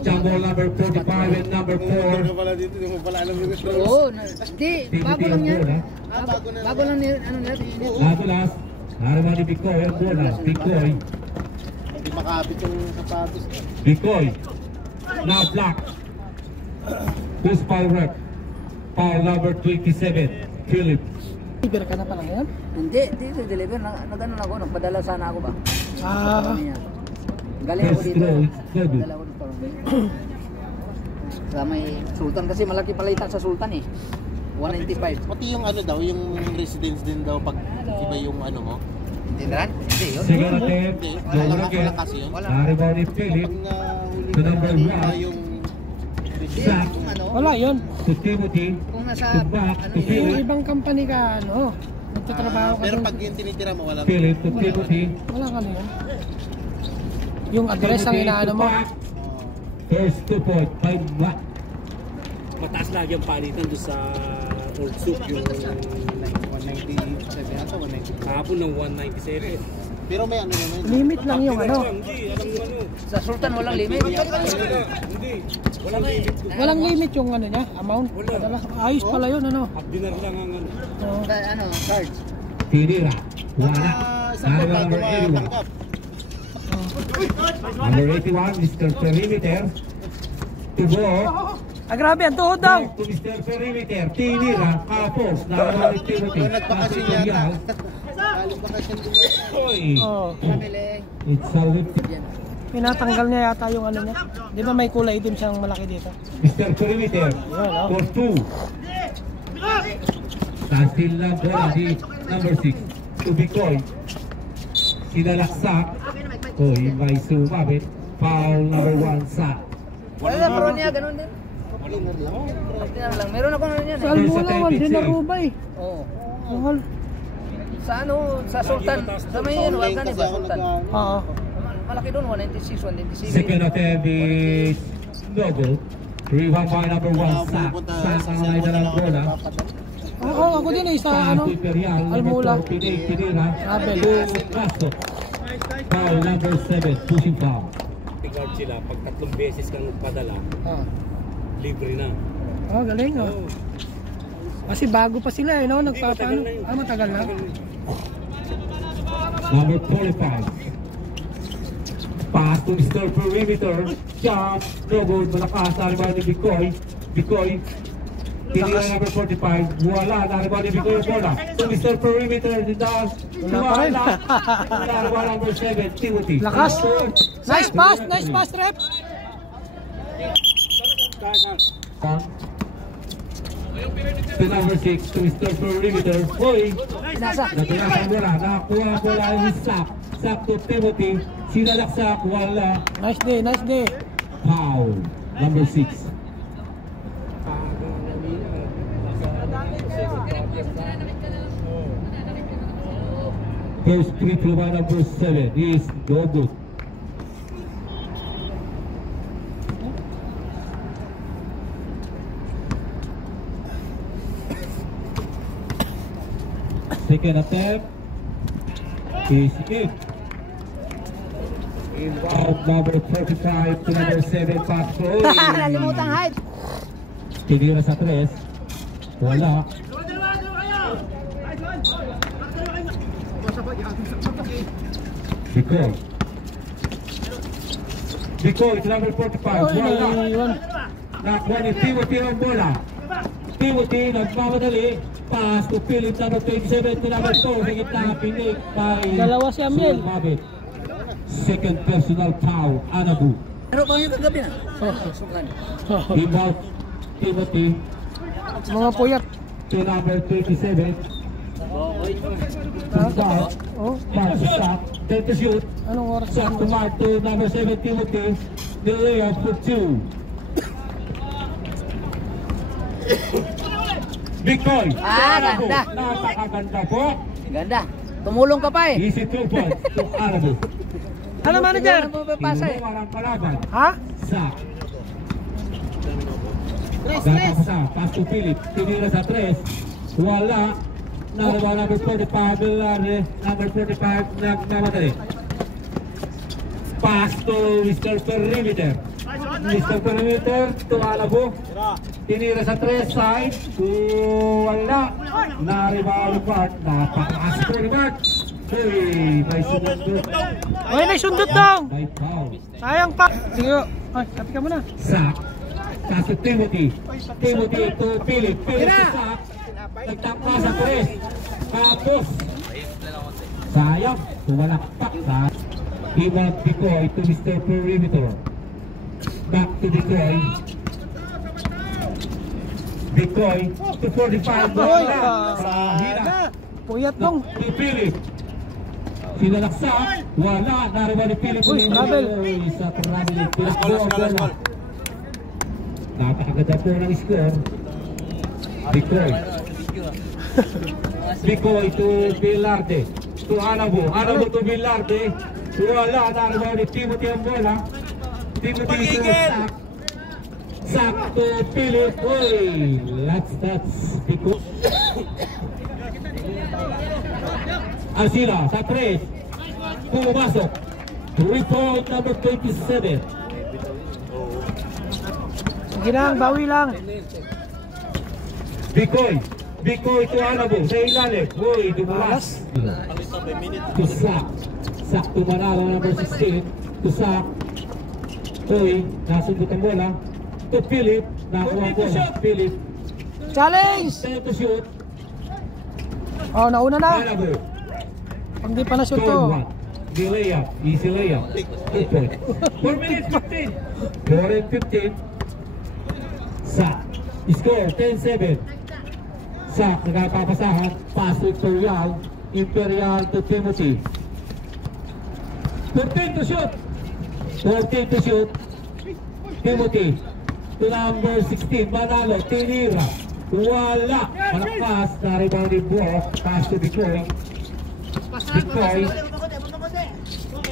Jumbo number 45 and number 4. Oo, hindi. Bago lang yan. Bago lang ano natin. Bago last. Naraman ni Bikoy ang bola. Bikoy. Hindi makapit yung sapatos. Bikoy. Now black. Who's foul rep? Foul number 27. Philip. Deliver ka na pala ngayon? Hindi deliver. Nag-ano na ako, nagpadala sana ako ba? Galing ako dito. Padala ako dito. Sa may Sultan kasi malaki palitan sa Sultan eh. 195. Pati yung ano daw, yung residence din daw pag iba yung ano mo. Tindahan? Hindi yun. Second attempt. Goal again. Naraman ni Philip. To number 1. Yung Zach. Wala yun. To Timothy. Kung nasa To back. To Yung Philip. ibang company ka, ano, nagtatrabaho ka pero dun. pag yung tinitira mo, wala. Philip to Timothy. Wala ka na yun. Yung address ang inaano mo. First 2 point. 5 back. Mataas lagi ang palitan doon sa old soup yung 197 yata, 190. kahapon ng 197. Pero may ano naman. Limit lang yung ano. Hindi, alam mo ano. Sa Sultan walang limit. Hindi, walang limit. Walang limit yung ano niya, amount. Padala. Ayos pala yun, ano. Abdinar lang ang ano. Ano, charge. Tinira. Wala. Isang Number bago 81. matanggap. Number 81, Mr. Perimeter. To go. Grabe, ang tuhod daw. To Mr. Perimeter. Tinira. Kapos. Naraman ni Timothy. Nagbakasyon yata. Galing bakasyon din. Oy. Family. It's a lift. Pinatanggal niya yata yung ano niya. Di ba may kulay itim siyang malaki dito? Mr. Perimeter. For 2. Still lang bola di number 6. To Bikoy. Sinalaksak. Oy, may sumabit. Foul number 1 sa. Wala na meron niya, ganun din. Ordinary lang. Meron ako na niyan. Sa Almula, din na ruba eh. Oo. Mahal. Sa ano, sa Sultan. Sa may ano, wag ba Sultan? Oo. Malaki doon, 196, 197. Second attempt is no goal. Rebound by number 1 sa. Sa ang ay dalang bola. Ako din eh, sa ano, Almula. Pinira. Abel. Pasok. Foul number 7. Pushing foul. Tigard sila, pag 3 beses kang nagpadala, libre na. Galing oh. Kasi bago pa sila eh, no? Nagpapaano? Matagal na. Number 45. Pass to Mr. Perimeter. Shot. No good. Malakas. Nariban ni Bikoy. Bikoy. Tinira number 45. Wala. Nariban ni Bikoy. Bola. To Mr. Perimeter. Wala. Nariban number 7. Timothy. Lakas. Nice pass. Nice pass, rep. To number 6. To Mr. Perimeter. Hoy. Natira ang bola. Nakakuha ang bola yung Zach. Zach to Timothy. Sinalaksak. Wala. Nice day, nice day. Foul. Number 6. First free throw by number 7 is no good. Second attempt is in. Out number 45 to number 7 pass throw. Nalimutang height. Tinira sa 3. Wala. Bikoy. Bikoy to number 45. Wala. Nakuha ni Timothy ang bola. Timothy nagmamadali. Pass to Philip number 27 to number 4. Sa gitna pinig by Dalawa si Amiel. Sumabit. Second personal foul. Anabu. Pero bang yung kagabi na? Sultan. Inbound Timothy Mga puyat. to number 27. Stop. Pass stop. Take the shoot. Anong oras? Shot to mark to number 7 Timothy. The layup for 2. Bikoy. Ganda. Napakaganda po. Ganda. Tumulong ka pa eh. Easy 2 points to Anabu. Ano manager? Pasa eh. Walang kalaban. Ha? Sa. Gata pa sa. Pass to Philip. Tinira sa 3. Wala. Narawa number 45. Number 45. Nagmamadali. Pass to Mr. Perimeter. Mr. Perimeter to Alabo. Tinira sa 3 side. Wala. Na-rebound Bart. Napakakas ko ni Bart. Hey, may sundot. Ay, may sundot daw. May foul. Sayang pa. Sige. Ay, sabi ka muna. Sak. Kaso Timothy. Timothy to Philip. Philip to Sak. Nagtakpa sa 3. Tapos. Sayang. Tumalakpak sa Iwan Bicoy to Mr. Perimeter. Back to Bicoy. Bicoy to 45. Wala. Sa hina. Puyat dong. To Philip. Sinalaksak. Wala. Nariba ni Philip. Uy, double. Sa travel. Pinakbo. Napakaganda po ng score. Bicoy. Bicoy to Velarde. To Anabo. Anabo to Velarde. Wala. Nariba ni Timothy ang bola. Timothy to Sak. Sak to Philip. Uy. That's Bicoy. Arsila sa 3. Pumasok. Report number 27. Sige lang, bawi lang. Bicoy. Bicoy to Anabo. Sa ilalim. Uy, dumulas. To Sak. Sak to Manalo number 16. To Sak. Uy, nasundot ang bola. To Philip. Nakuha ang bola. Philip. Challenge! Tayo to shoot. Oh, nauna na. Anabo. Pag di pa na-shoot to. The layup. Easy layup. 2 point. 4 minutes 15. 4 and 15. Sak. Score 10-7. Sak. Nagpapasahan. Pass to Imperial. Imperial to Timothy. 14 to shoot. 14 to shoot. Timothy. To number 16. Manalo. Tinira. Wala. Malakpas. Na-rebound ni Buok. Pass to Bicoy. Bicoy.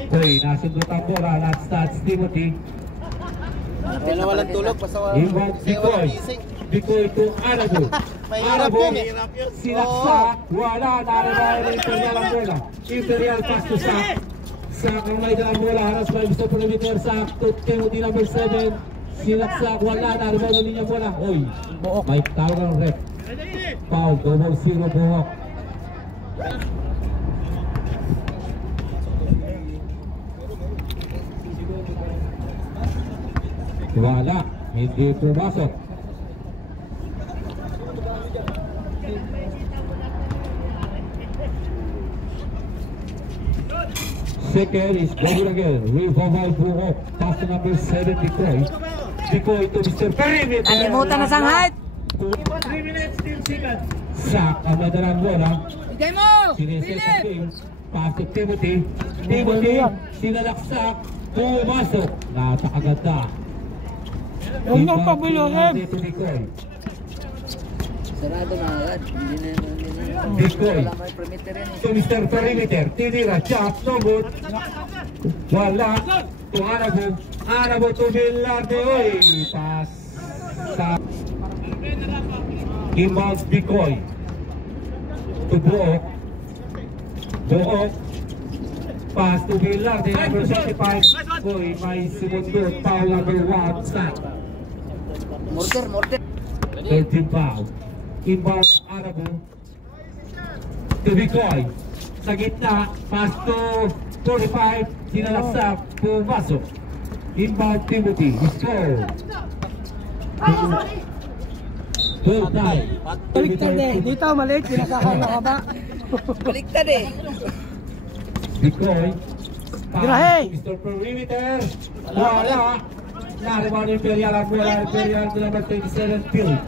Uy, nasundot ang bola. Last stats Timothy. Wala walang tulog, basta Iwan Bicoy. Bicoy to Anabo. Anabo. Sinaksak. Wala. Na-rebound ni Imperial ang bola. Imperial pass to Sak. Sak ang may dalang bola. Haras by Mr. Perimeter. Sak to Timothy number 7. Sinaksak. Wala. Na-rebound na niya bola. Uy. May tawag ang rep. Foul. Double 0 Buhok. Wala, hindi pumasok. Second is double again. Revival Buhok. Pass to number 7 Bicoy. Bicoy to Mr. Perimeter. Alimutan na sang height. 3 minutes, 10 seconds. Sak ang madalang bola. Bigay mo! Sineset sa King. Pass to Timothy. Timothy, sinalaksak. Pumasok. Napakaganda. Huwag nang pabulohin. Sarado na agad. Hindi na. Bicoy. Wala may perimeter yan eh. To Mr. Perimeter. Tinira. Chop. No good. Wala. To Anabo. Anabo to Velarde. Oy. Pass. Sa Inbound Bicoy. To Buok. Buok. Pass to Velarde. Number 75. Oy. May sumundot. Foul number 1. Stop. Mortar. 13 foul. Inbound Anabo. To Bicoy. Sa gitna. Pass to 45. Sinalaksak. Pumasok. Inbound Timothy. Score. 12 time. Baliktad eh. Dito, maliit. Pinakakala ka ba? Baliktad eh. Bicoy. Grahe. Mr. Perimeter. Wala. Nariban ni Imperial ang bola. Imperial to number 27. Philip.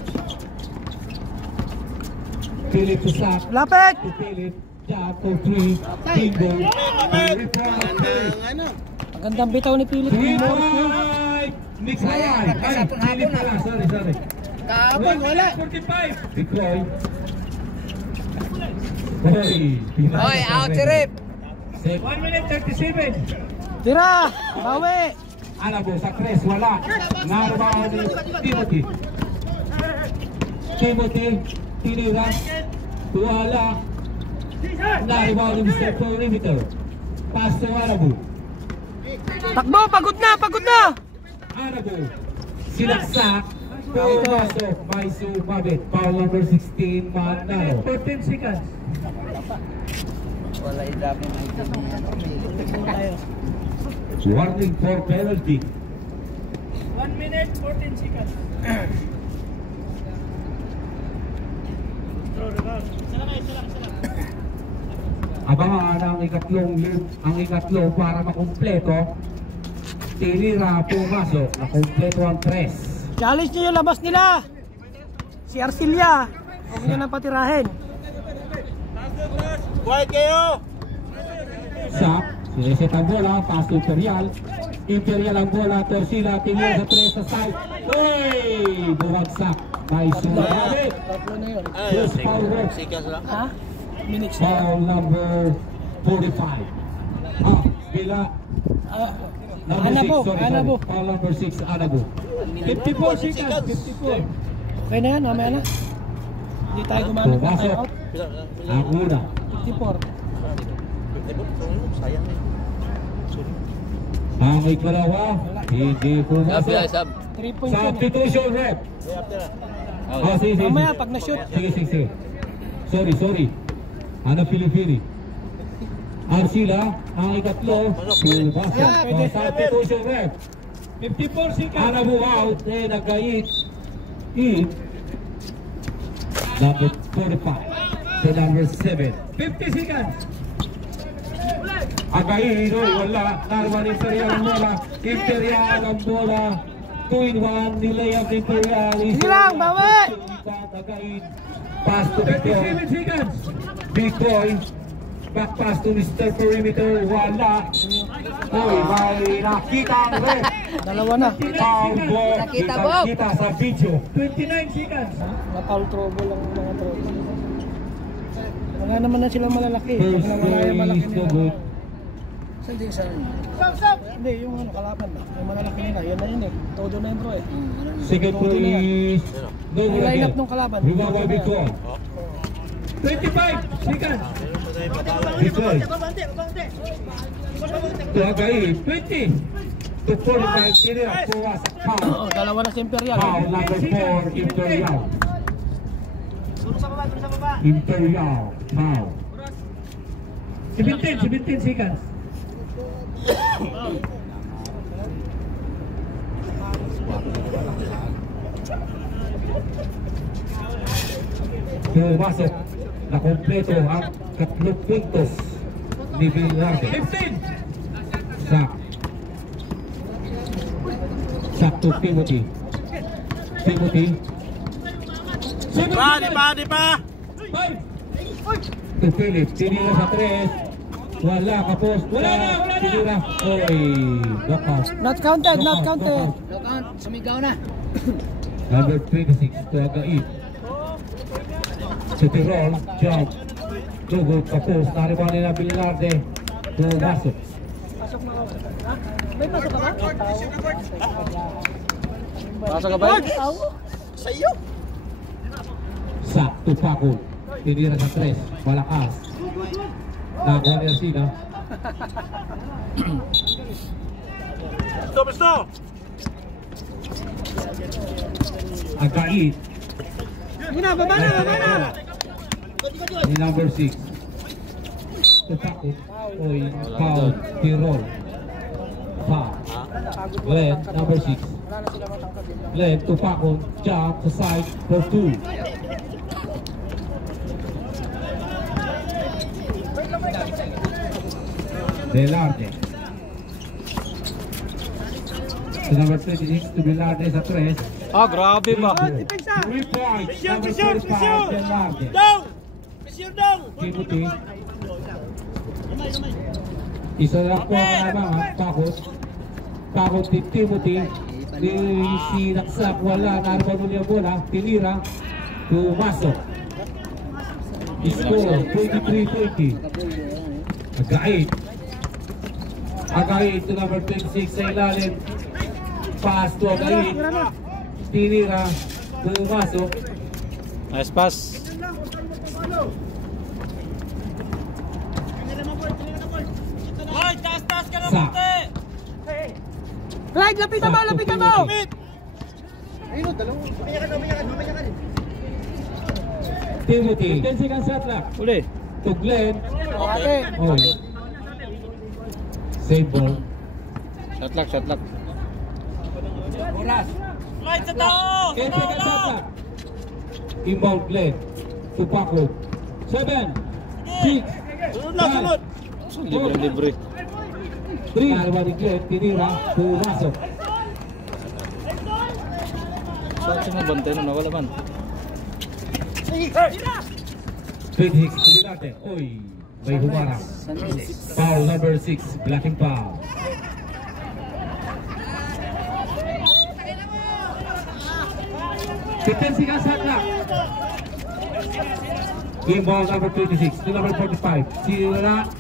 Philip to Sak. Lapit! To Philip. Jab to 3. Bingo. Magandang bitaw ni Philip. 3 point. Mix na yan. Ay, Philip pala. Sorry. Kahapon, wala. 45. Bicoy. Hoy, out si Rip. 1 minute 37. Tira! Bawi! Anabo sa Cres, wala. Narabahan ni Timothy. Timothy, tinira. Wala. Narabahan ni Mr. Perimeter. Pass to Anabo. Takbo! Pagod na! Anabu. Sinaksak. Pumasok. May sumabit. Foul number 16, Manalo. 14 seconds. Wala i-drop yung item niya. Warning for penalty. 1 minute, 14 seconds. Abangan ang ikatlo para makumpleto. Tinira, pumasok. Nakumpleto ang 3. Challenge niyo yung labas nila. Si Arcilia. Huwag niyo nang patirahin. Quiet kayo! Sak, sineset ang bola, pass to Imperial. Imperial ang bola, Torsila, tinira sa 3 sa side. Uy! Bumagsak. May sumabit. Tatlo na yun. First foul work. Sikas lang. Ha? Minutes na. Foul number 45. Bila. Number Anabu, 6, sorry. Anabu. Foul number 6, Anabu. 54 seconds. 54. Okay na yan, mamaya na. Hindi tayo gumamit ng Pumasok. timeout. Ang una. 54. Sayang eh. Ang ikalawa. Hindi pumasok. 3 points yun. Substitution rep. Sige. Mamaya pag na-shoot. Sige. Sorry. Ano Pilipini? Arcila, ang ikatlo. Pumasok. Pwede. Substitution rep. 54 seconds. Anabu out. Nagkait. Number 45. To number 7. 50 seconds. Agay, wala. Narwan Imperial ang bola. Imperial ang bola. 2-in-1. Nilayang Imperial. Sige lang, bawi! Agay. Pass to Bikoy. 37 seconds. Bikoy. Back pass to Mr. Perimeter. Wala. Uy, may nakita ang ref. Dalawa na. Foul ball. Nakita, Bob. Kita sa video. 29 seconds. Na-foul trouble ang mga trouble. Wala naman na silang malalaki. Pag First nawala yung malaki is no nila. good. Saan din sa... Hindi, yung ano, kalaban ba? Yung malalaki nila. Yan na yun eh. Todo na yun bro eh. Second Todo na play yan. is no Ang good line up again. nung kalaban. Rebound by Bikoy. 25 seconds. Bikoy. To Agay. 20. To 45. Tinira. Puwasak. Foul. Oh, dalawa na si Imperial. Foul number 4. Imperial. Imperial. Foul. 17 seconds. Pumasok. Nakompleto ang 3 puntos ni Villarde. 15. Sak to Timothy. Timothy. Di pa! To Philip. Tinira sa 3. Wala kapos. Wala na. Tinira. Oy. Knockout. Not counted, not counted. Lockout, sumigaw na. Number 26 to Agait. To Tirol. Jump. Tugod kapos. Nariban nila Villarde. Pumasok. May pasok ka ba? Pasok ka ba? Sa iyo! Sak to Pakul. Tinira sa 3. Malakas. Nakuha ni Arcina. Gusto! Agait. Baba na! Ni number 6. To Pakul. Oy. Foul. Tirol. Foul. Glenn. Number 6. Glenn to Pakul. Jump sa side for 2. Velarde. To number 26 to Velarde sa 3. Ah, grabe ba? 3 points. Number 35, Velarde. Timothy. Isa lang po ang mga Pakot. Pakot ni Timothy. Ni sinaksak, wala. Nariban mo niya bola. Tinira. Pumasok. Score 23-20. Agait to number 26 sa ilalim. Pass to Agait. Tinira. Pumasok. Nice pass. Sak. Clyde, lapitan mo, lapitan mo! Ayun o, dalawa. Paminyakan. Timothy. 10 seconds shot clock. Uli. To Glenn. Ate. Oy. Save ball. Shot lock. Oras. 10 seconds shot clock. Inbound Glenn. To Paco. 7, 6, 5, Libre. 3. Nalawa ni Glenn. Tinira. Pumasok. Saan siya mabantay nung nawala man? Big hits. Tuloy natin. Oy. May humarang. Foul number 6. Blocking foul. Depensi ka sa atlak. Inbound number 26 to number 45. Sira.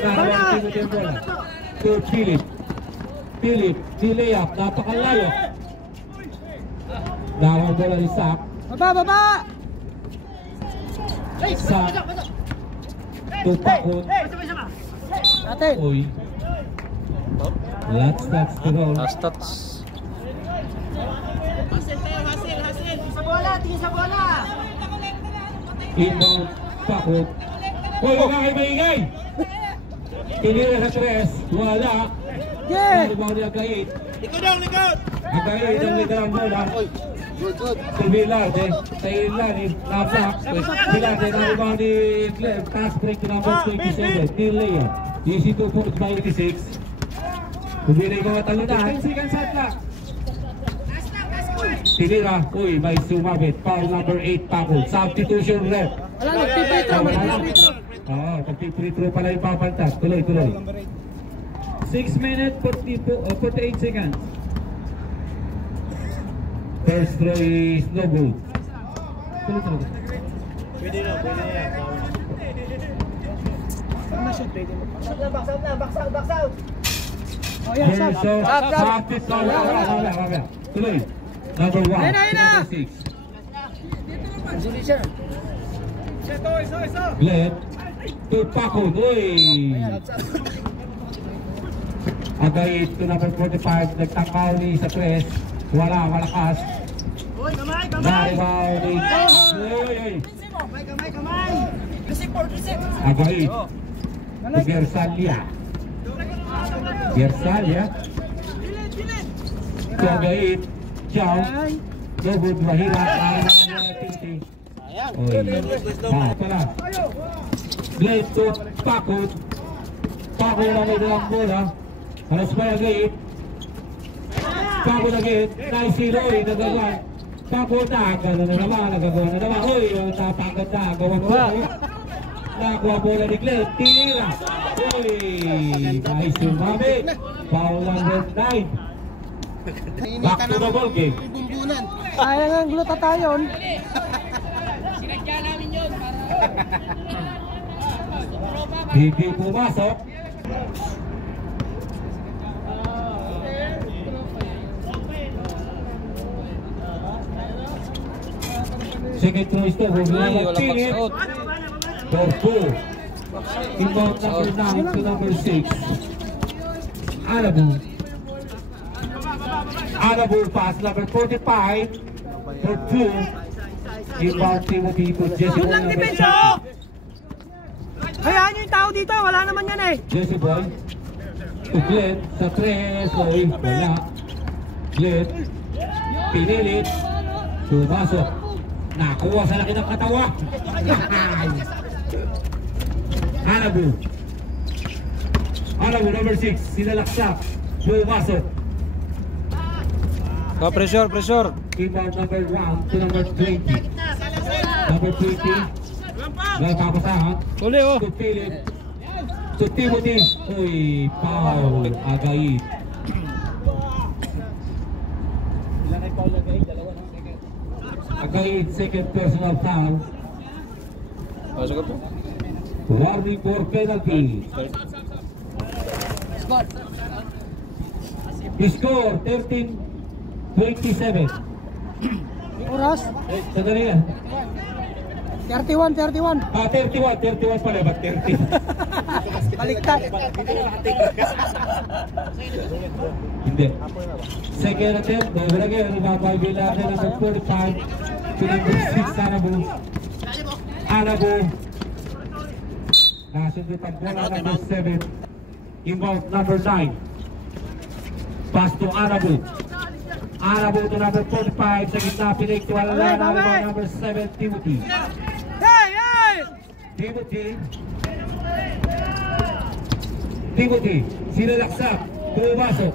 Narawan Timothy ang bola. To Philip. Philip. Delay up. Napakalayo. Nawang bola ni Sak. Baba! Sak. To Pakon. Ate. Oy. Last touch to roll. Last touch. Inbound. Pakon. Oy, huwag kayo maingay. Tinira sa 3. Wala. Yeah! Inbound ni Agait. Agait ang leader ang bola. Good. To Villarde. Sa ilalim. Napsak. Villarde na rebound ni Glenn. Pass break to number 27. Neil Leah. Easy 2 points by 86. Kumiray mga talunan. 10 seconds shot clock. Tinira. Uy, may sumabit. Foul number 8 Paco. Substitution rep. Wala, nagpipritro. Oo, pag-free throw pala yung papaltas. Tuloy. 6 minutes, 48 seconds. First throw is no good. Tuloy. Pwede na. Box out. Oh, yan, First sab. throw. Practice. Wala. Tuloy. Number 1. Ayun na. Number 6. Sulit siya. Glenn. To Paco. Uy. Agait to number 45. Nagtangkaw ni sa press. Wala, malakas. Naribaw ni... Uy. Agait. To Gersalia. To Agait. Ciao. Lobod mahirap. Pala. Glenn to Paco. Paco na may dalang bola. Alas pa Agait. Paco na Agait. Nice Roy. Nagagawa. Paco na. Nagagawa na naman. Uy, tapagod na. Gawang bola. Nakakuha bola ni Glenn. Tira. Uy. Nice sumami. Foul number 9. Back to the ball game. Bumbunan. Sayang ang glutathione. Hindi pumasok. Second throw is to Wala Philip. box out. For 2. Inbound number 9 to number 6. Arabu pass number 45 for 2. Inbound Timothy to Jesse Boy number 6. Hayaan nyo yung tao dito. Wala naman yan eh. Jesse Boy to Glenn sa 3. Oy, wala. Glenn pinilit. Pumasok. Nakuha sa laki ng katawa. Arabu number 6. Sinalaksak. Pumasok. Pressure. Inbound number 1 to number 20. Number 20. Nagpapasahan. Uli oh. To Philip. To Timothy. Uy, foul. Agait. Agait, second personal foul. Pasok ka po. Warning for penalty. Score 13-27. Oras. Sandali yan. 31, 31. 31 pala, ba't 30? Baliktad. Hindi. Second attempt, double again, rebound by Villarreal, number 45, to number 6, Anabu. Nasundutan bola, number 7, inbound, number 9. Pass to Anabu. Anabu to number 45, sa gitna, pinagtiwala na number 7, Timothy. Timothy, sinalaksak, pumasok.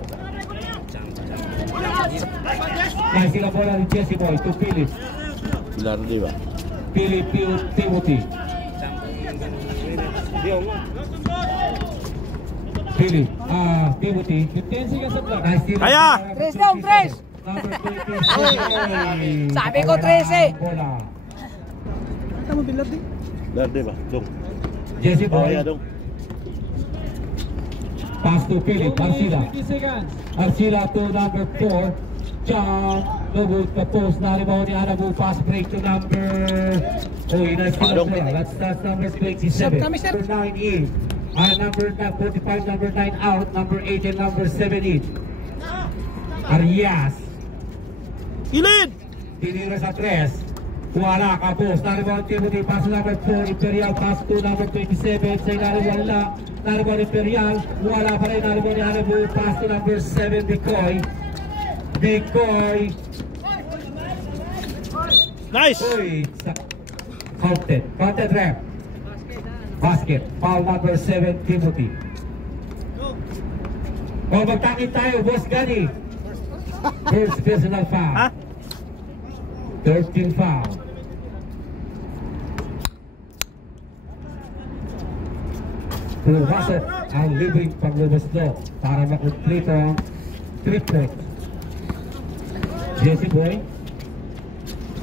Kaya sila bola ni Jesse Boy to Philip. Lardi ba? Philip, Timothy. Philip, Timothy. 15 seconds at lang. Kaya! 3 down, 3! Sabi ko 13. Bola. Kita mo bilad eh. Lardi ba? Dong. Jesse Oh, Boy. yeah, dong. Pass to Philip, Arcila. 50 seconds. Arcila to number 4. John, Lubut, the post, na rebound ni Anabu, pass break to number... That's number 27. Number 9 in. Number 45, number 9 out, number 8 and number 7 in. Arias. Ilid! Tinira sa 3. Wala ka post. Na-rebound Timothy, pass to number 4. Imperial, pass to number 27. Sa ilalim wala. Na-rebound Imperial. Wala pa rin. Na-rebound ni Anabu, pass to number 7. Bicoy. Nice! Uy, counted rep. Basket. Foul number 7, Timothy. O, magtakit tayo, Boss Gani. First personal foul. 13 foul. Pumasok ang libreng paglubos do para makumplito ang 3 points. Jesse Boy.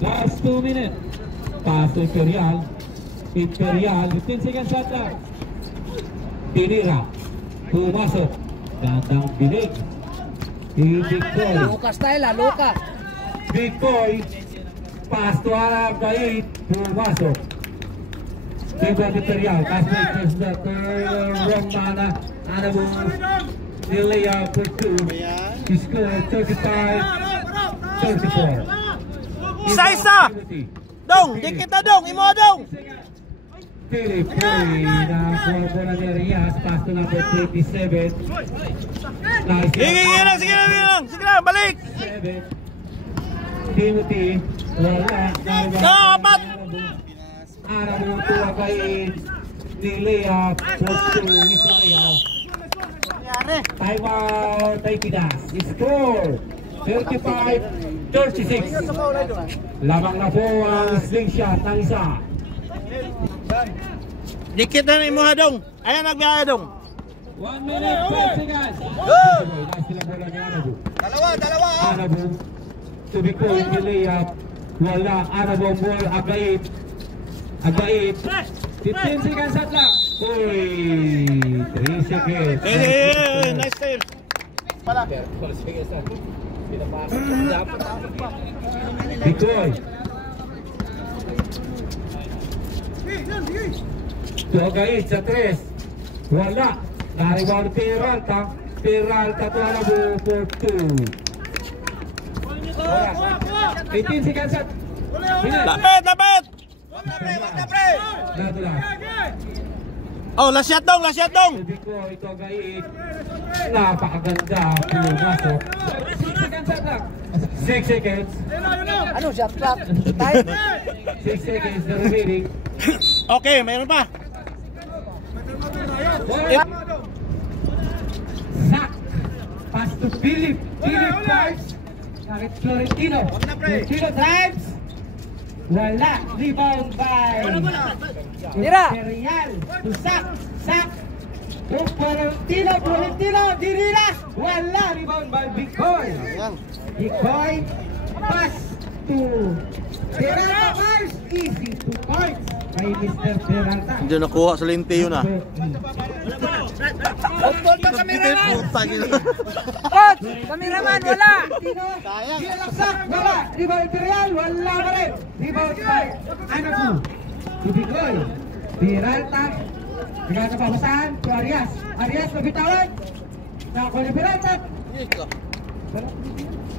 Last 2 minutes. Pass to Imperial. 15 seconds at lang. Tinira. Pumasok. Gandang bilig. Bicoy. Lucas tayo la, Lucas. Bicoy. Pass to Arab Gaid. Pumasok. Rebound Imperial. Pass makers the wrong mana. Anabu. Nilia for 2. He scored 35-34. Isa-isa! Dong! Dikit na dong! Imo dong! Philip Curry na bola ni Arias, pass to number 27. Nice. Sige lang! Sige lang! Balik! 7. Timothy, wala. Apat! Anabu tuwa kay Nilia for 2. Israel. Time out, tay Pidas. Score 35-36. Lamang na po ang slingshot ng isa. Dikit na imo dong! Ayan nagbiyahe dong! 1 minute, 5 seconds. Dalawa! Anabu. Tubiko yung layup. Wala. Anabu ang ball. Agait. 15 seconds at lang. Uy. 3 seconds. Nice time! Bikoy. Agait sa 3. Wala. Nariwan Peralta. Peralta to Anabu for 2. 18 seconds at minute. Lapit! Oh, last shot dong! Bikoy ito Agait. Napakaganda. Pumasok. 6 seconds at lang. 6 seconds. Ano, shot clock? Time? 6 seconds na remaining. Okay, mayroon pa! Zach. Pass to Philip. Philip drives. Nakit Florentino. Florentino drives. Wala. Rebound by Tira. Imperial. To Zach. Zach. To Florentino. Florentino. Dirira. Wala. Rebound by Bicoy. Bicoy. Pass to Peralta. Mars. Easy 2 points by Mr. Peralta. Hindi nakuha sa linti yun ah. Coach, kameraman, wala. Dinalaksak. Wala. Rebound Imperial. Wala pa rin. Rebound by Anabu. to Bicoy. Peralta. Bigyan sa pabasahan to Arias. Arias mabitawan. Nakakuha ni Peralta.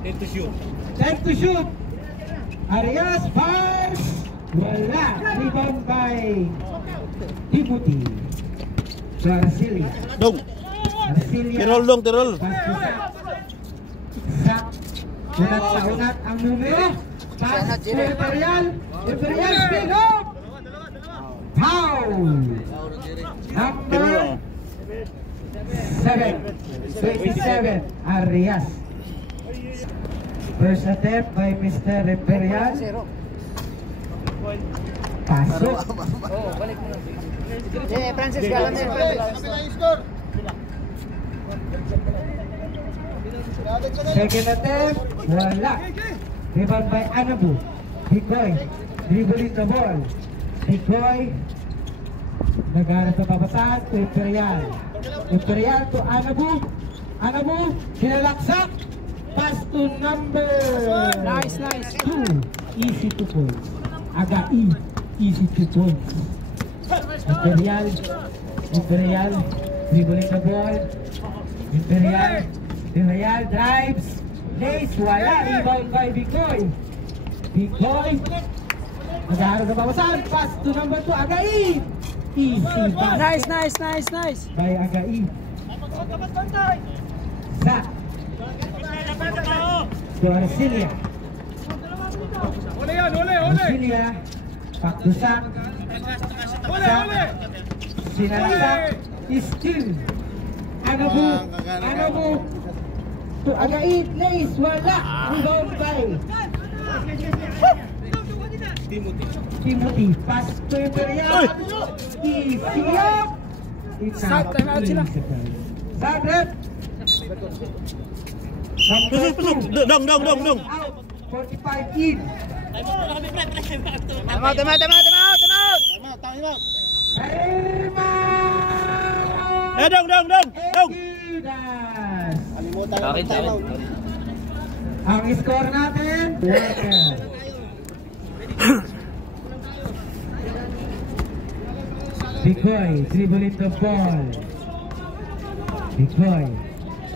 10 to shoot. 10 to shoot. Arias fires. Wala. Rebound by Timothy. To Arcilia. Dong. Arcilia. Tirol dong, tirol. Pass to Zach. Unat sa unat ang numero. Pass to Imperial. Imperial spin up. Foul. Number 27. Arias. First attempt by Mr. Imperial. Pasok. Oh, balik mo. Francis, galang din. Second attempt. Wala. Rebound by Anabu. Bicoy. Dribbling the ball. Bicoy. Naghanap sa pabasahan to Imperial. Imperial to Anabu. Anabu. Kinalaksak. Pass to number Nice. 2. Easy to points. Agai. Easy to points. Imperial. Dribbling the ball. Imperial drives. Lace. Wala. Rebound by Bicoy. Bicoy. Naghahanap sa pabasahan. Pass to number 2. Agai. Easy pass. Nice. By Agai. Zach. To Arcilia. Arcilia. Back to Zach. Sinalak. Still. Anabu. To Agai. Lace. Wala. Rebound by Timothy. Pass to Imperial. Easy up. Zach, time out sila. Zach, rep. Dong. Out. 45 in. Time out. Herman. Dong. Egidas. Alimutan. Ang score natin. Bicoy, dribbling the ball. Bicoy.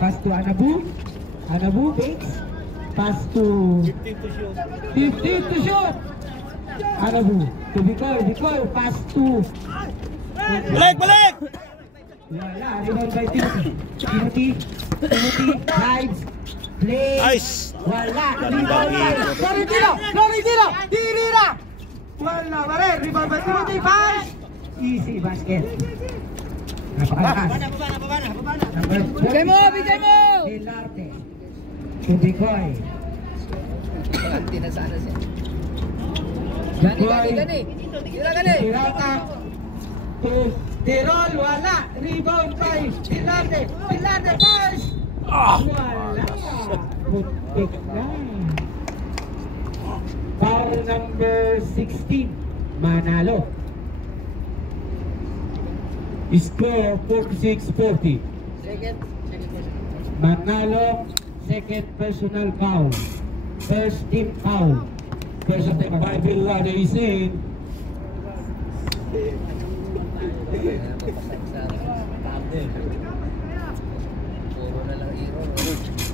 Pass to Anabu. Anabu takes. Pass to 15 to shoot. Anabu to Bicoy. Bicoy pass to Balik! Wala, rebound by Timothy drives. Play. Nice. Wala, rebound by Florentino. Tirira. Wala, pare. Rebound by Timothy. Pass. Easy basket. Napakalakas. Bigay mo! Delarte. To Bicoy. Hindi na sana siya. Bicoy. Gani. Tirata. To Tirol. Wala. Rebound by Delarte. Pass. Wala. Putik na. Foul number 16. Manalo. Score 46-40. Manalo, second personal foul. First team foul. First attempt by Bill Lade is in.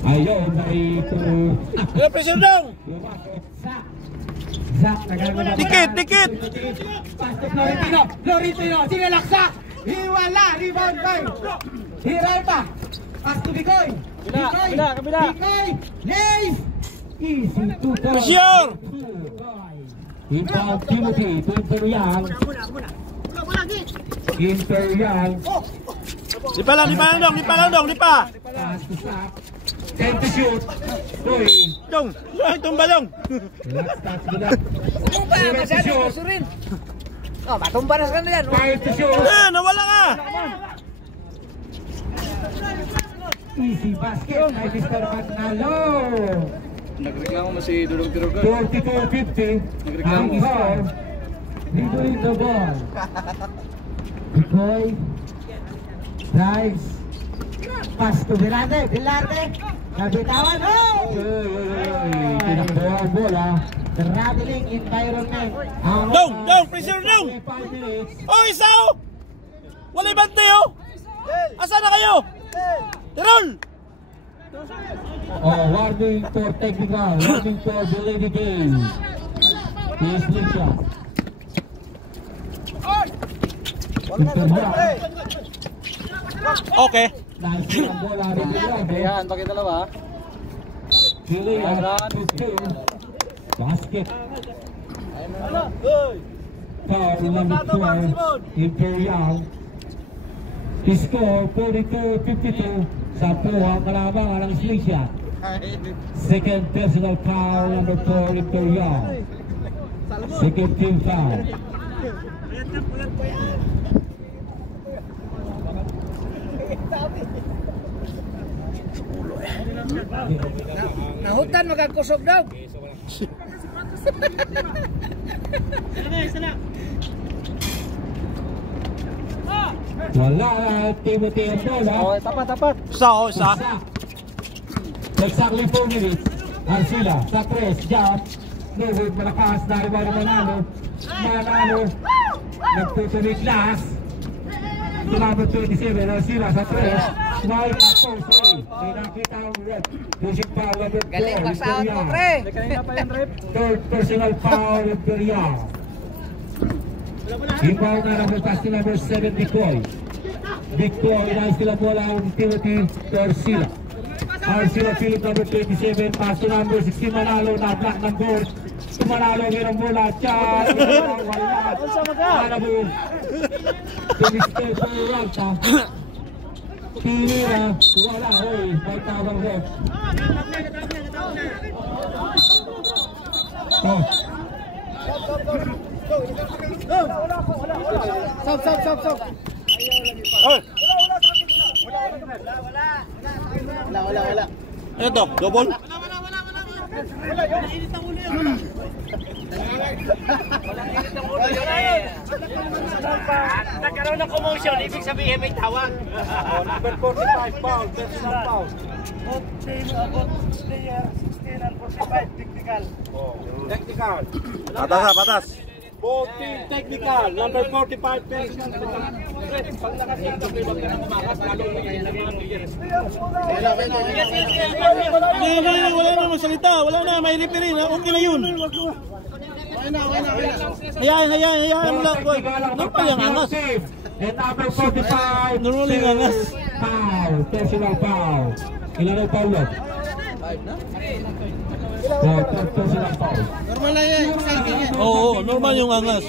Ayaw by to... Pressure dong. Zach, nagagawa. Dikit. Pass to Florentino. Sinalaksak. Hiwala. Rebound by Hiralta. Pass to Bicoy. Kabila. Bicoy. Lace. Easy to go. Pressure. Rebound Timothy to Imperial. Lipa lang dong. Pass to Zach. 10 to shoot. Uy. Dong. Itong balong. Relax, touch mo na. Tumba, masyado gusto rin. Oh, matumba na sa kanila yan. 5 to shoot. Nawala ka. Easy basket by Mr. Manalo. Nagreklamo mo si Dudong Tiroga. 44-50. Ang score. Dribbling the ball. Bicoy drives. Pass to Delarte. Nabitawan. Tinakbo ang bola. Traveling environment. Down, pressure down. 5 minutes. Oh, isa oh. Wala ibante oh. Asa na kayo? Tirol. Oh, warning for technical. Warning for delay the game. Yes, Lisha. Okay. Nice ang bola rin nila. Ayan, bakit dalawa? Delay at 15. Basket. Foul number 12. Imperial. Score 42-52. Sa puha kalabangan ng Slisha. Second personal foul number 4 Imperial. Second team foul. Nahutan magkakusog daw. Wala Timothy ang bola. Oh, tapat. Isa. Exactly 4 minutes. Arcila sa 3. Jump. Nugod malakas. Dari-bari Manalo. Nagtutuloy class. Tumabot 27. Arcila sa 3. Small tackle. Sorry. May nakita ang red. Pushing foul number 4. Galing mag-out mo, pre. Kanina pa yan, Rep. Third personal foul Imperial. Inbound na number pass to number 7 Bicoy. Nice sila bola ang Timothy Arcila. Arcila Philip number 27. Pass to number 16 Manalo. Na-block ng board. Manalo mayroong bola. Chad. Wala. Manalo. Tumistel sa Ralta. Pinira. Wala. Hoy. May tawang ref. Oh. Stop. Wala. Ito, double. Nagkaroon ng commotion, ibig sabihin may tawag. Number 45, foul, personal foul. Technical. Patas. Both team technical. Number 45, personal foul. Pag nakasito, huwag ka na kumakas. Lalo mo yan lang yung years. Wala na masalita. Wala na, may referee na. Okay na yun. Hayaan mo lang. Normal yung angas. And number 45. Normal yung angas. Foul. Personal foul. Ilan ang foul lang? 5 na? Personal foul. Normal na yan. Oo, normal yung angas.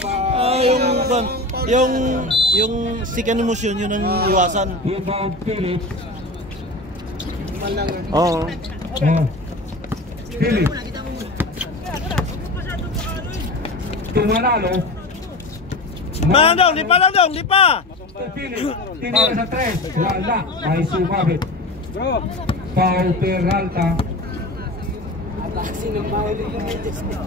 Yung second emotion, yun ang iwasan. Inbound Philip. Oo. Philip. Tumanalo. Manalo, lipa! Philip. Tinira sa 3. Wala. Ay sumabit. Foul Peralta.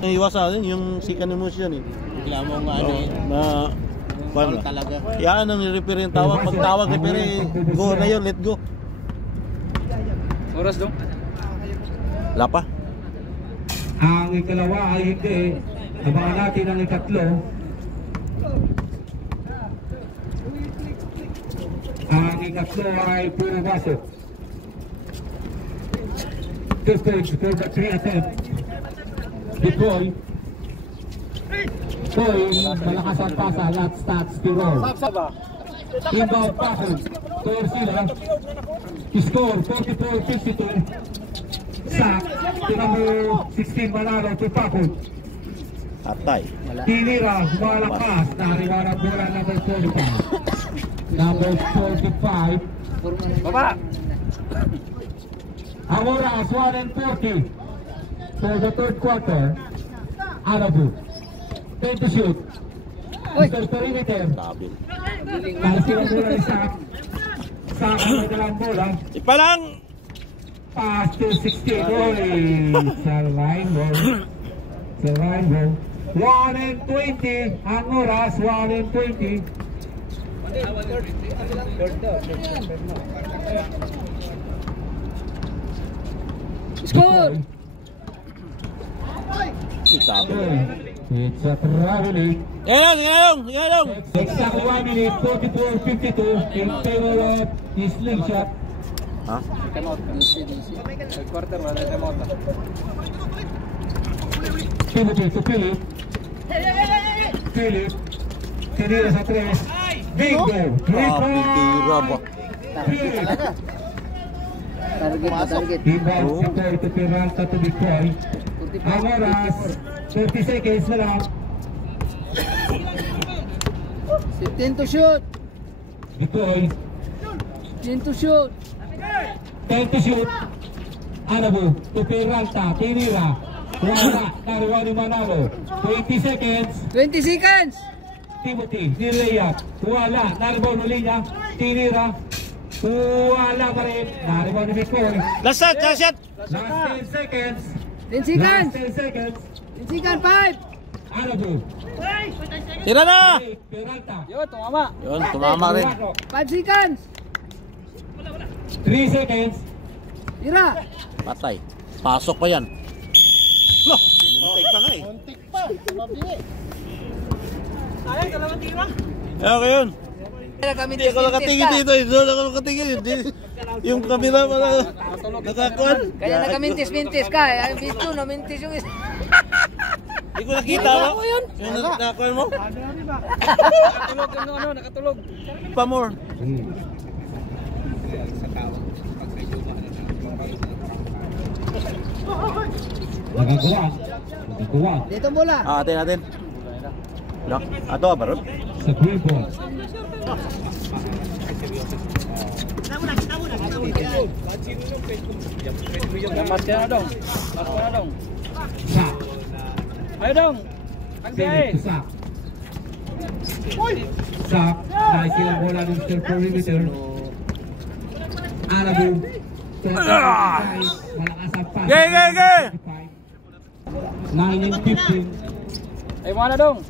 Iwasan yung second emotion eh. Bigla mo nga ano eh. Na Paano? talaga. Yan ang referee yung tawag. Pag tawag referee, go na yun, let go. Oras dong? Wala pa. Ang ikalawa ay hindi. Abangan natin ang ikatlo. Ang ikatlo ay puro baso. 2 points for the 3 attempt. Decoy. Koy, malakas ang pasa. Lot stats to roll. Inbound passes. Torcila. Score 44-52. Sack to number 16 Manalo to Pakul. Atay. Tinira, malakas. Nariwa ng bola number 45. Number 45. Baba! Ang oras 1:40 for the third quarter. Arabu. 10 to shoot. Mr. Perimeter. Tabil. Dahil sila bola ni Sack. Sack ang madalang bola. Ipa lang! Pass to 16. Oy! Sa line ball. Sa line ball. 1:20. Ang oras 1:20. Score! It's a traveling. Yan. Exact 1 minute, 44-52 in favor of his slingshot. Timothy to Philip. Philip. Tinira sa 3. Bingo! 3 points! Target. Rebound Victory to Peralta to Bicoy. Ang oras, 30 seconds na lang. 15 to shoot. Bicoy, 10 to shoot. 10 to shoot. Anabu to Peralta, tinira. Wala, naruwa ni Manalo. 20 seconds. 20 seconds. Timothy, nilayap. Wala, naruwa ni niya. Tinira. Wala pa rin. Naruwa ni Bicoy. Last shot. Last 10 seconds. 10 seconds. Last 10 seconds. 10 seconds. 5. Anabu. Tira na! Peralta. Yun, tumama rin. 5 seconds. 3 seconds. Tira. Patay. Pasok pa yan. No, muntik pa nga eh. Okay yun. Hindi ako nakatingin dito eh. Doon ako nakatingin. Yung kamera pala nakakuan. Kaya nakamintis-mintis ka. Ay, bisto no, mintis yung isa. Hindi ko nakita mo. Yung nakakuan mo. Nakatulog. Pa more. Nagagawa. Dito mula. Atin. Look, ato ba ron? Sa green ball. Sak. Ayo dong. Save to Sak. Sak. Nice silang bola ng Mr. Perimeter. Anabu. Malakas ang pass. Gay! 9 and 15. Ayo mana dong.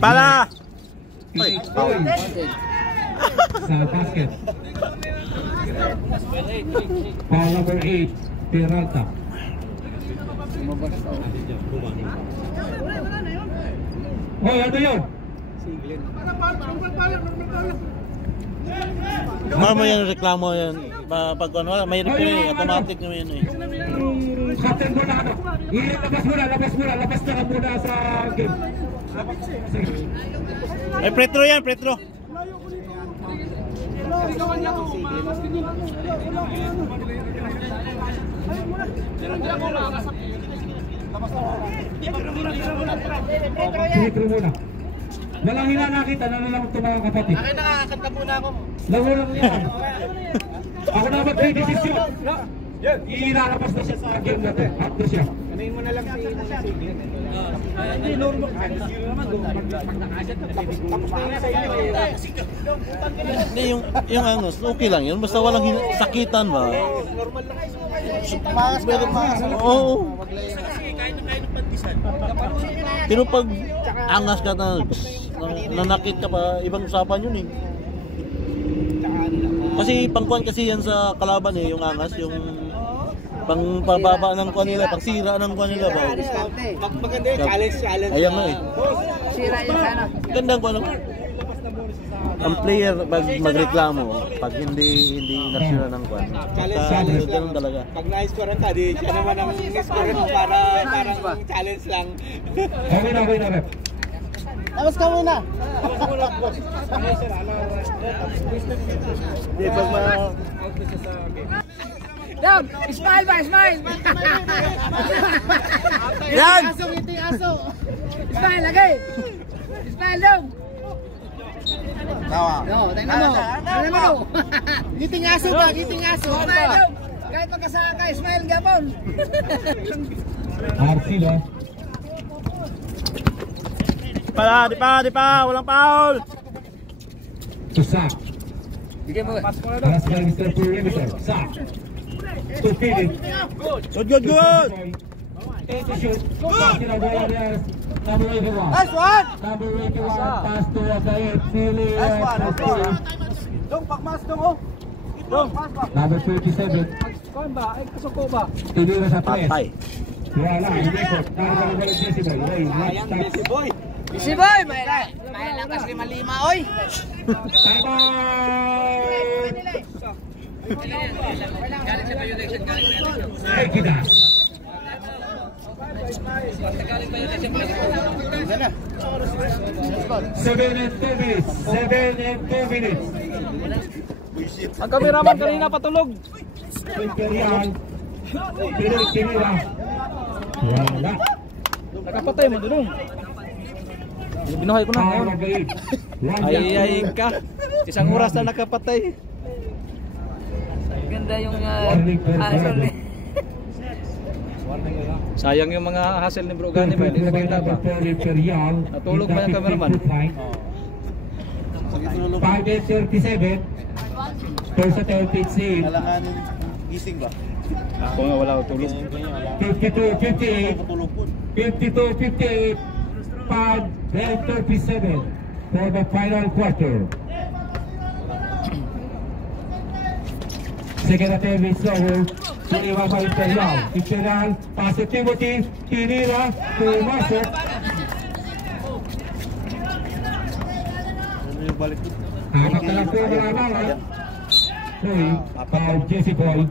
Pala! Oy. Sa basket. Foul number 8. Peralta. Hoy, ano yun? Mama yan reklamo yan. Pag ano, may replay, automatic naman yun eh. Captain mo na ano? Labas mo na muna sa game. Ay, pretro yan, pretro. Sinitro muna. Walang hinanakita na lang ito mga kapatid. Akin nakakanta muna ako. Laro lang yan. Ako na mag-desisyon. Ilalabas na siya sa game natin. After siya. Kanayin mo na lang si Sigli. Hindi, normal. Hindi, yung angos, okay lang yun. Basta walang sakitan ba? Normal lang. Tumakas ka rin. Oo. Pero pag angas ka na nanakit ka pa, ibang usapan yun eh. Kasi pangkuhan kasi yan sa kalaban eh, yung angas, yung pangpababa ng kuhan nila, pangsira ng kuhan nila ba? Maganda yung challenge. Ayan nga eh. Sira yun sana. Gandang kuhan. Ang player pag magreklamo, pag hindi nagsira ng kuhan. Challenge Ganun talaga. Pag na-score ka, di siya naman ang score para parang challenge lang. Okay na, rep. Tapos ka muna. Di pag ma-out na siya sa game. Dog, smile ba? Smile! Yan! Ngiting aso. Smile lagi! Smile dong! Tawa. No, tingnan mo! Tingnan mo! Ngiting aso ba? Ngiting aso. Smile dong! Kahit magkasakay, smile gapon! Arcila. Di pa! Walang foul! To Sak. Sige mo. Para sa Mr. Perimeter. Sak. To Philip. Good! Take the shoot. Sila bola niya. Number 81. Nice one! Number 81. Pass to Again. Philip. Dong, pakmas dong oh. Dong, pass pa. Number 37. Kuan ba? Ay, kasuko ba? Tinira sa press. Patay. Wala, umikot. Naribali balik Jesse Boy. Ray, last stop. Si Boy, may lakas 5-5, oy. Time out! Ay, kita. 7 and 2 minutes. 7 and 2 minutes. Ang kameraman kanina patulog. Imperial. Tinira. Wala. Nakapatay mo dun. Binuhay ko na Power ngayon. of the 8. Ay ka. Isang oras na nakapatay. Ganda yung Sorry. Sayang yung mga hassle ni Bro Gani ba? Hindi nakita pa. Natulog ba yung cameraman? 5 and 37. First at 38. Alakanin. Gising ba? Ako nga wala ako tulog. 52-58. 52-58. 5 and 37 for the final quarter. Second attempt is over. Siniwa pa Imperial. Imperial, pass to Timothy. Tinira, pumasok. Hapak na lang po ang mga Uy, foul Jesse Boy.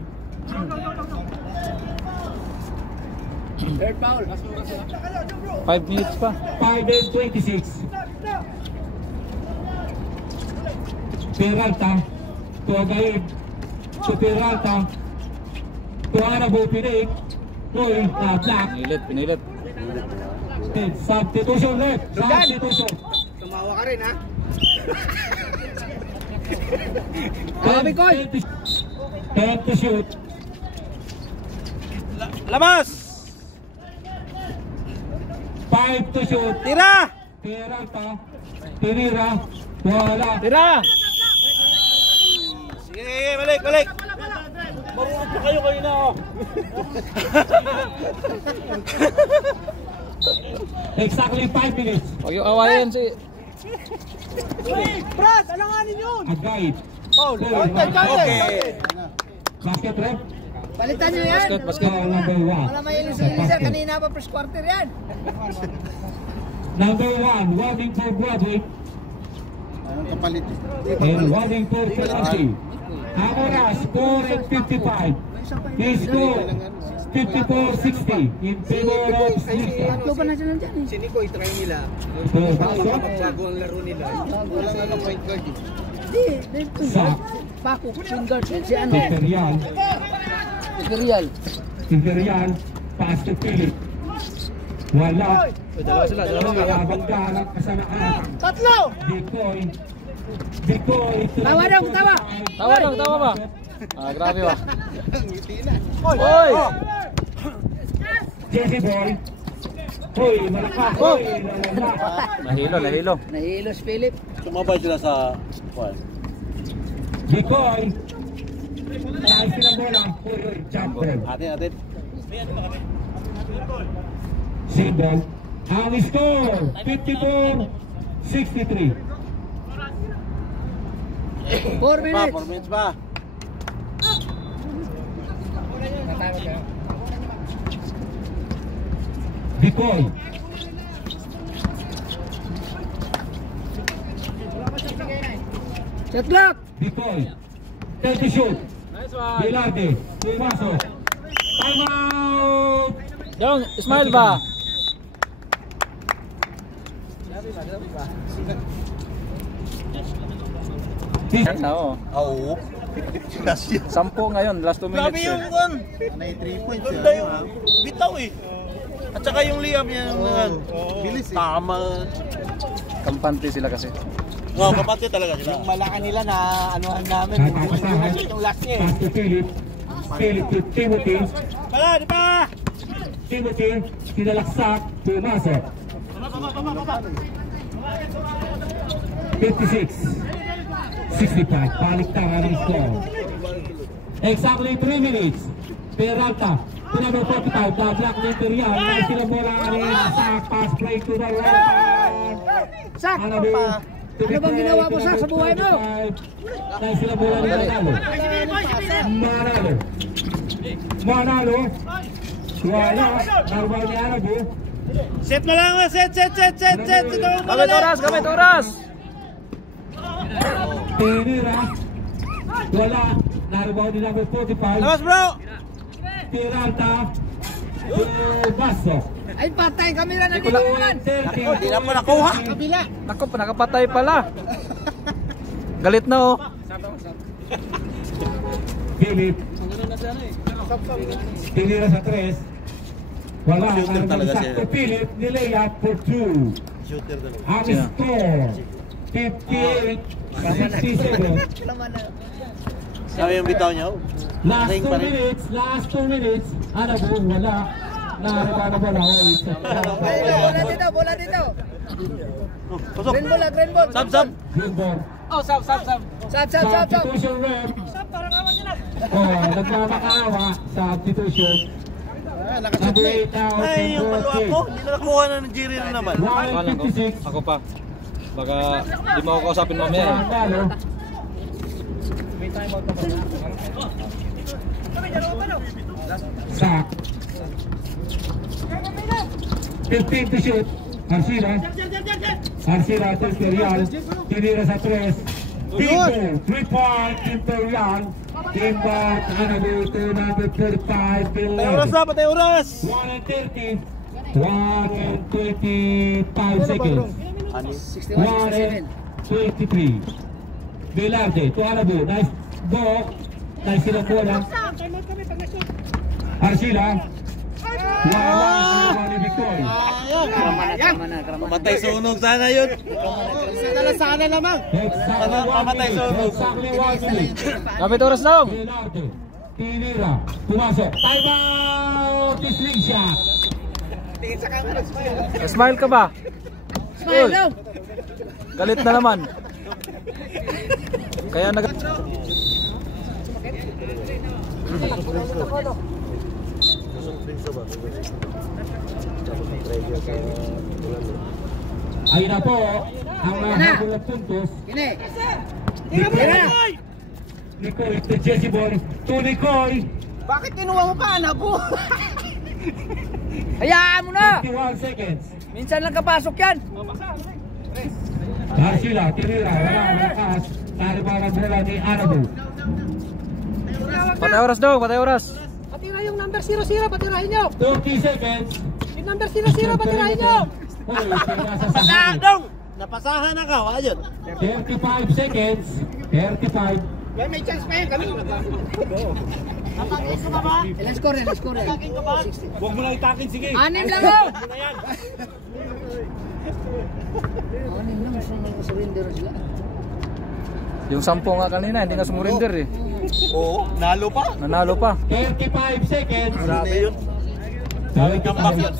Third foul. 5 minutes pa. 5 and 26. Peralta. Tuagayin. To Peralta. Tuanabo Pinig. Uy, black. Pinilit. Substitution left. Substitution. Tumawa ka rin, ha? Kami ko. 10 to shoot. Labas! 5 to shoot. Tira! Peralta. Tinira. Wala. Tira! Sige, balik! Marunong pa kayo na oh. Exactly 5 minutes. Huwag yung awayan si... Brad, alanganin yun! A guide. Paul, Okay. Basket rep. Palitan nyo yan. Basket. Foul number 1. Wala may ilis-ilis yan. Kanina pa first quarter yan. Number 1, warning for Broadway. And warning for penalty. Ang oras, 4 and 55. He scored 54-60 in favor of Slisha. Tatlo pa na sila dyan eh. Sini ko i-try nila. Bago ang laro nila. Wala nga ng point guard. Hindi, dito. Paco, point guard. Si ano? Imperial. Imperial. Imperial. Pass to Philip. Wala. Dalawa sila. Nakabangga ng kasanaan. Tatlo! Decoy. Tawa daw, tawa! Tawa ba? Grabe ba? Oy! Jesse Boy. Hoy, malakas. Hoy, Nahilo. Nahilo si Philip. Sumabay sila sa... Decoy. Nice na bola. Hoy, jumper. Atin. Single. Ang score, 54-63. 4 minutes. 4 minutes pa. Decoy. Shot clock. Decoy. 30 shoot. Velarde. Pumasok. Time out! Yung, smile ba? Oo. Oo. 10 ngayon, last 2 minutes. Grabe yung one. May 3 points. Ganda yung bitaw eh. At saka yung layup niya bilis eh. Tama. Kampante sila kasi. Oo, kapatid talaga sila. Yung malaki nila na anuhan namin. Natapasahan. Yung last niya eh. Pass to Philip. Philip to Timothy. Wala, di ba? Timothy. Sinalaksak. Pumasok. 56-65. Paliktaran ng score. Exactly 3 minutes. Peralta. To number 45. The Black Imperial. Nice sila bola. Sak. Pass play to the right. Sak. Ano bang ginawa mo sa buhay mo? Nice sila bola ni Manalo. Manalo. Wala. Narbaw ni Arabo. Set na lang, set. Gamit oras. Tinira. Wala. Narbaw ni number 45. Labas bro! Tiralta. Basso. Ay, patay kami na nagkukulan. Hindi na pa nakuha. Kabila. Naku, nakapatay pala. Galit na oh. Philip. Tinira sa 3. Wala. Shooter talaga siya. Sakto Philip. Nilayap for 2. Shooter talaga. Ang score. 58-67. Sabi yung bitaw niya, oh. Last 2 minutes. Arabo. Wala. Naraba na bola. Bola dito. Pasok. Green ball. Sab. Good ball. Oh, sab. Substitution rep. Nagmamakaawa. Substitution. Number 8 out. Ay, yung maluwa ko. Hindi na nakuha na ng Jerry na naman. 156. Ako pa. Baka di mo ako kausapin mamaya. Sandalo. Sack. 15 to shoot. Arcila Imperial. Tinira sa 3. Timo. 3-point Imperial. Timbat. Arabo to number 35. Patay oras! 1:30. 1:25 seconds. 1:23. Velarde to Arabo. Nice ball. Nice silang bola. Arcila. Wala ni Victory. Pamatay sunog sana yun. Sana naman. Pamatay sunog. Exactly 1 minute. Gamit oras daw. Velarde. Tinira. Pumasok. Time out. Tisling siya. Smile ka ba? Smile daw. Galit na naman. Kaya Ayun na po. Ang habol na puntos. Kini. Nicoy to Jesse Ball. To Nicoy. Bakit kinuha mo pa, Anabo? Hayaan mo na. 51 seconds. Minsan lang kapasok yan. Arcila. Tinira. Wala. Malakas. Naribarang bola ni Arabo. patay oras daw, patay oras. Patira yung number 00, patirahin nyo. 30 seconds. Yung number 00, patirahin nyo. Uy, nasa sahag. Dong! Napasahan na ka, ayun. 35 seconds. 35. May chance pa yan kami. Ilan score? Huwag mo lang itakin, sige. 6 lang oh. Ano yan? 6 lang, surrender sila. Yung 10 nga kanina, hindi nga sumurinder eh. Oo, nalo pa. Nanalo pa. 35 seconds. Grabe yun. Comeback yun.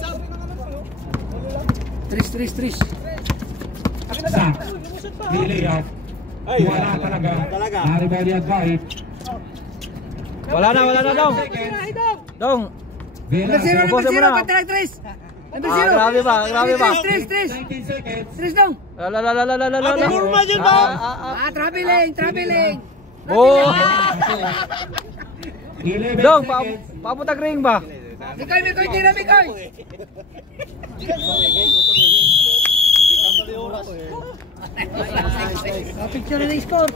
3. Sack. Delay out. Wala talaga. Naribali at Bahit. Wala na dong. Dong. Number 0, patirahin 3. Number 0. Grabe ba? 19 seconds. 3 dong. Purma dyan ba? Traveling. Oh. 11 Dong, seconds. papunta ring ba? Mikoy, tira Mikoy. Picture na score.